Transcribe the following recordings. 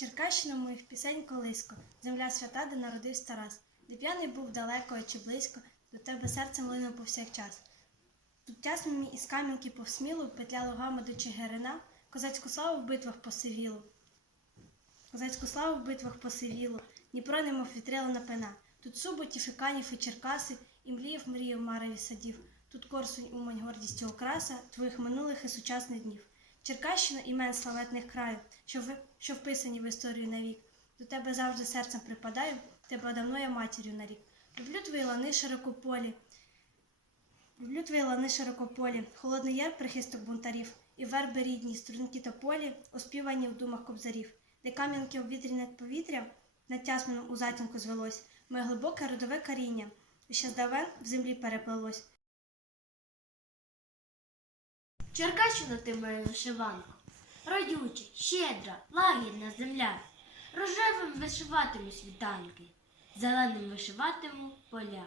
Черкащина моїх пісень колиско, земля свята, де народився Тарас. Де п'яний був далеко чи близько, до тебе серцем линув повсякчас. Тут тясно із кам'янки повсмілу, петля лугами до Чигирина, козацьку славу в битвах посивілу. Козацьку славу в битвах посивілу, Дніпро немов вітрило на пена. Тут суботів, і і черкаси, і мріяв мріяв мареві садів. Тут корсунь умань гордістю окраса твоїх минулих і сучасних днів. Черкащина імен славетних краю, що, ви, що вписані в історію навік. До тебе завжди серцем припадаю, тебе давно я матір'ю нарік. Люблю твої лани широкополі, люблю твої лани широкополі, холодний яр прихисток бунтарів, і верби рідні, струнки тополі, оспівані в думах кобзарів, де кам'янки обвітряне повітря над тясмином у затінку звелось, моє глибоке родове коріння, і ще здавен в землі переплелось. Черкащина ти моя вишиванка, родюча, щедра, лагідна земля. Рожевим вишиватиму світанки, зеленим вишиватиму поля.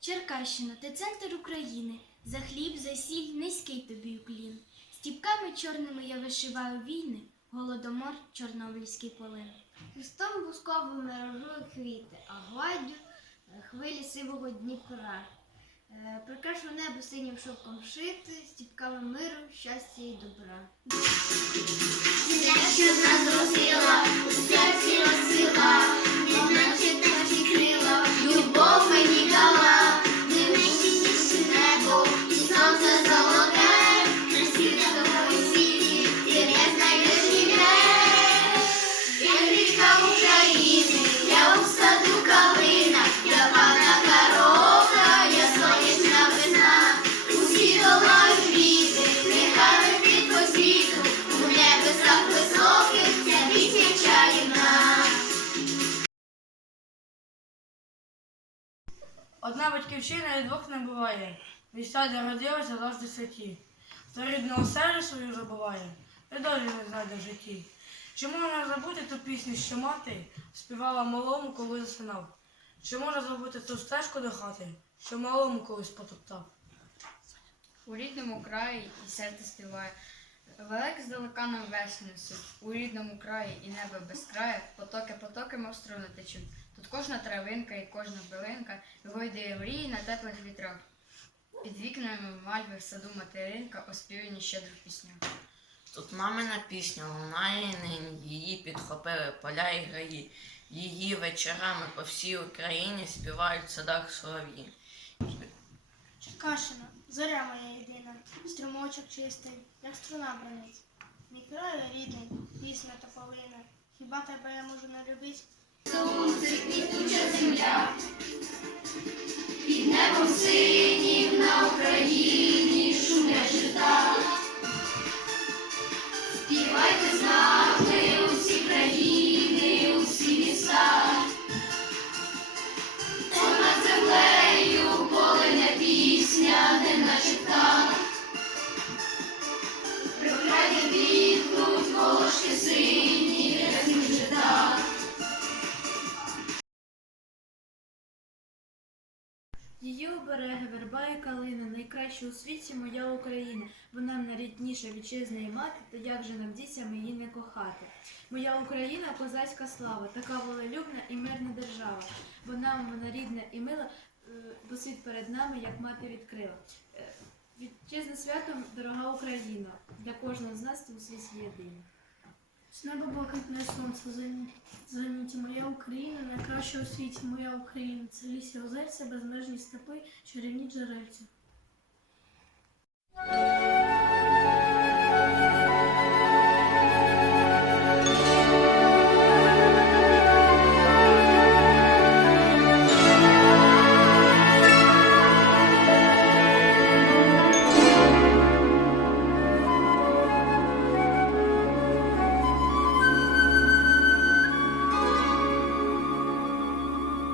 Черкащина, ти центр України, за хліб, за сіль, низький тобі уклін. Стіпками чорними я вишиваю війни, голодомор, чорнобильський полин. Листом бусковими рожую квіти, а гладдю е, хвилі сивого Дніпра. Е, Прикрашу небо синім шовком шити, стіпками миру, щастя і добра. Одна батьківщина і двох не буває. Місця, де завжди святі. Хто рідну оселю свою забуває, і долі не знайде в житті. Чи можна забути ту пісню, що мати співала малому, коли засинав? Чи можна забути ту стежку до хати, що малому колись потоптав? У рідному краї і серце співає. Велик здалека нам несуть. У рідному краї і небо без краю, потоки, потоки, мов струни течуть. Тут кожна травинка і кожна билинка вигойдує мрії на теплих вітрах. Під вікнами мальви в саду материнка оспівані щедрих піснях. Тут мамина пісня лунає нині, її підхопили поля і гаї. Її вечорами по всій Україні співають в садах солов'ї. Черкащина, зоря моя єдина, струмочок чистий, як струна бронить. Мій край рідний, пісня та полина. Хіба тебе я можу не любити? Під небом синім на Україні шумять жита. Співайте з нами Її обереги, верба і калина, найкраща у світі моя Україна. Вона найрідніша вітчизна і мати, та як же нам дітям її не кохати? Моя Україна козацька слава, така волелюбна і мирна держава. Вона вона рідна і мила, е, бо світ перед нами, як мати відкрила. Е, Вітчизна святом, дорога Україна, для кожного з нас у світі єдина. З неба блакитне сонце зеніті. Моя Україна, найкраща у світі моя Україна. Це лісі озерця, безмежні степи, чарівні джерельці.